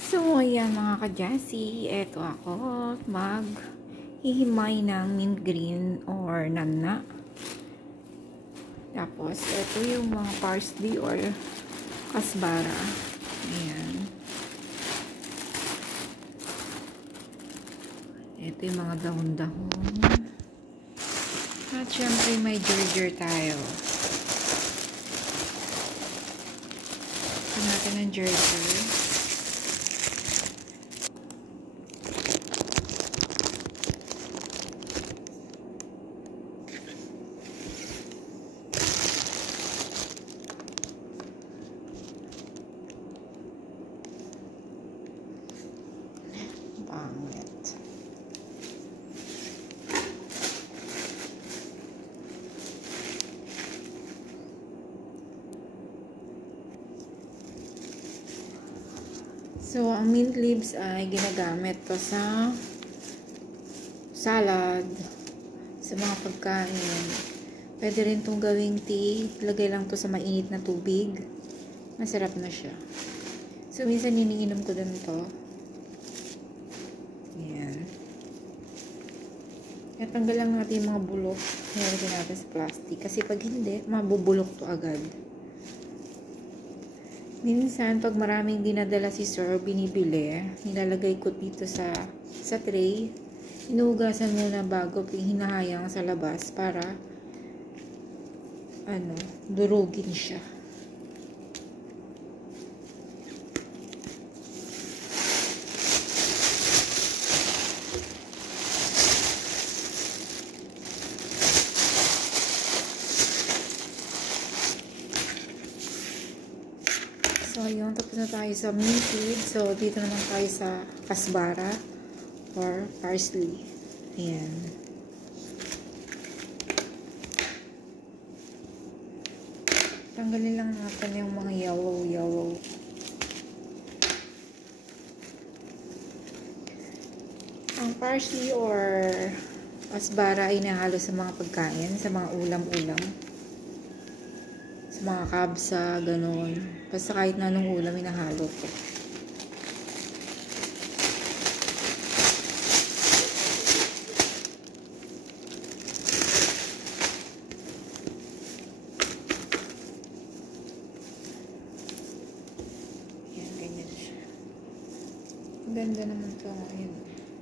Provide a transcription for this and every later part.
So, ayan mga ka-Jassy, eto ako mag-hihimay ng mint green or nana. Tapos, eto yung mga parsley or kasbara. Ayan. Eto yung mga dahon-dahon. At syempre, may ginger tayo. Ito natin ang ginger. Pangit. So, ang mint leaves ay ginagamit ko sa salad, sa mga pagkain. Pwede rin itong gawing tea. Lagay lang to sa mainit na tubig. Masarap na siya. So, minsan iniinom ko din to. Ayan. At tanggal lang natin yung mga bulok. Nilagyan natin sa plastic. Kasi pag hindi, mabubulok to agad. Minsan, pag maraming dinadala si sir, binibili, nilalagay ko dito sa tray. Inuugasan muna bago hinahayang sa labas para durugin siya. So, ayun. Tapos na tayo sa mint leaves. So, dito naman tayo sa kasbara or parsley. Ayan. Tanggalin lang natin yung mga yellow. Ang parsley or kasbara ay nahalo sa mga pagkain, sa mga ulam-ulam. Mga kabsa, ganun. Basta kahit na anong ulam, inahalo ko. Yan, ganyan siya. Ganda naman ito. Ayan.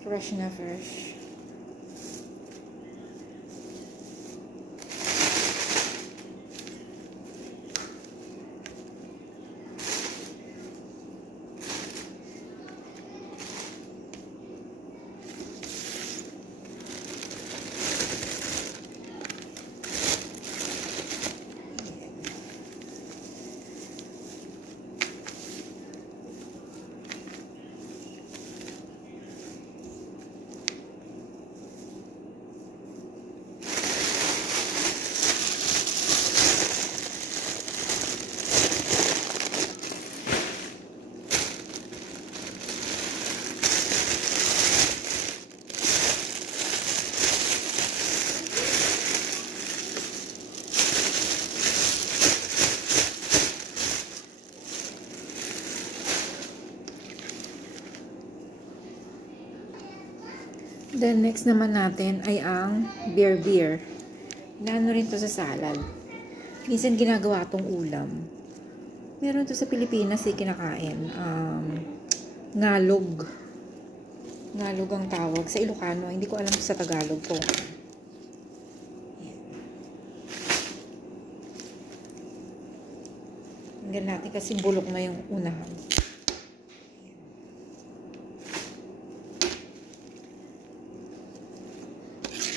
Fresh na fresh. Then, next naman natin ay ang beer. Inaano rin to sa salad. Minsan ginagawa tong ulam. Meron to sa Pilipinas kinakain. Ngalog. Ngalog ang tawag. Sa Ilocano. Hindi ko alam sa Tagalog po. Hanggang natin kasi bulok na yung unahan.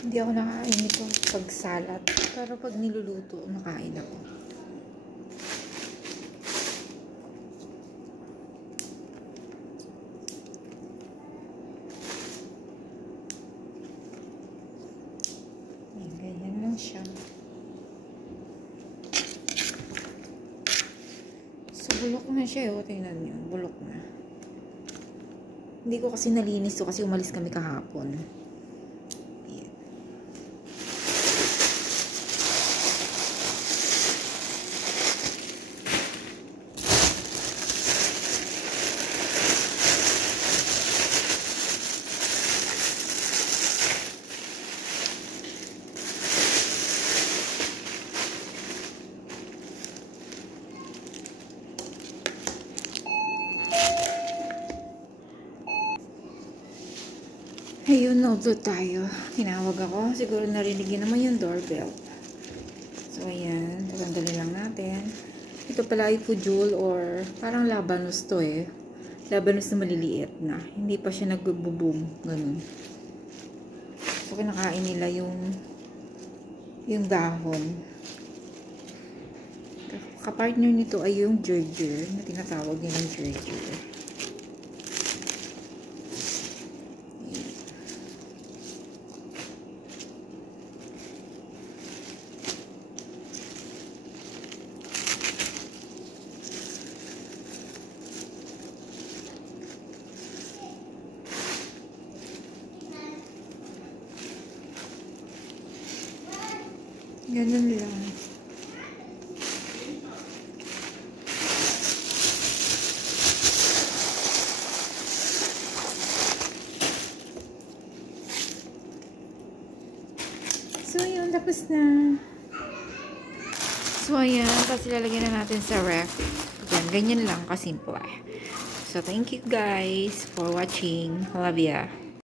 Hindi ako nakain nito pag salad. Pero pag niluluto, nakain ako. Ayan, ganyan lang siya. So, bulok na siya. O, tingnan nyo. Bulok na. Hindi ko kasi nalinis to kasi umalis kami kahapon. Ayun, outload tayo. Tinawag ako. Siguro narinig yun naman yung doorbell. So, ayan. Tatanggalin lang natin. Ito pala ay Fujul or parang labanos to eh. Labanos na maliliit na. Hindi pa siya nagbo-boom. Ganun. So, kinakain nila yung dahon. Kapartner nito ay yung gerger na tinatawag nilang gerger. Ganun lang. So, yun. Tapos na. So, ayan. Tapos ilalagyan na natin sa ref. Yan. Ganyan lang kasimple. So, thank you guys for watching. Love ya.